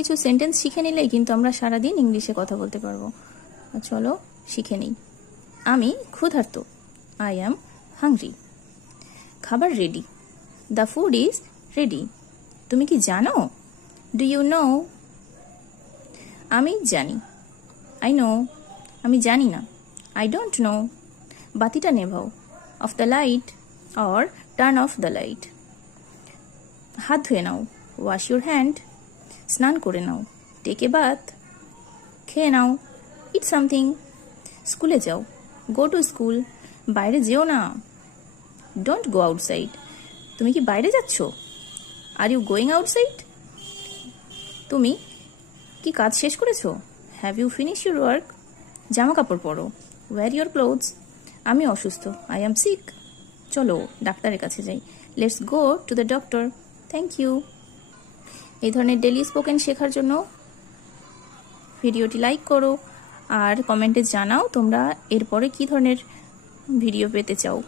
কিছু সেন্টেন্স শিখে নিলেই কিন্তু আমরা সারাদিন ইংলিশে কথা বলতে পারবো। চলো শিখে নিই। আমি ক্ষুধার্ত। I am hungry. খাবার ready. The food is ready. তুমি কি জানো? Do you know? আমি জানি। I know. আমি জানি না। I don't know. বাতিটা নেভাও। Off the light or turn off the light. হাত ধুয়ে নাও। Wash your hand. স্নান করে নাও। Take a bath. খেয়ে নাও। ইট সামথিং। স্কুলে যাও। Go to school. বাইরে যেও না। Don't go outside. তুমি কি বাইরে যাচ্ছ? Are you going outside? তুমি কি কাজ শেষ করেছো? Have you finish your work? জামা কাপড় পরো। Wear your clothes. আমি অসুস্থ। I am sick. চলো ডাক্তারের কাছে যাই। Let's go to the doctor. Thank you. এই ধরনের ডেলি স্পোকেন শেখার জন্য ভিডিওটি লাইক করো আর কমেন্টে জানাও তোমরা এরপরে কী ধরনের ভিডিও পেতে চাও।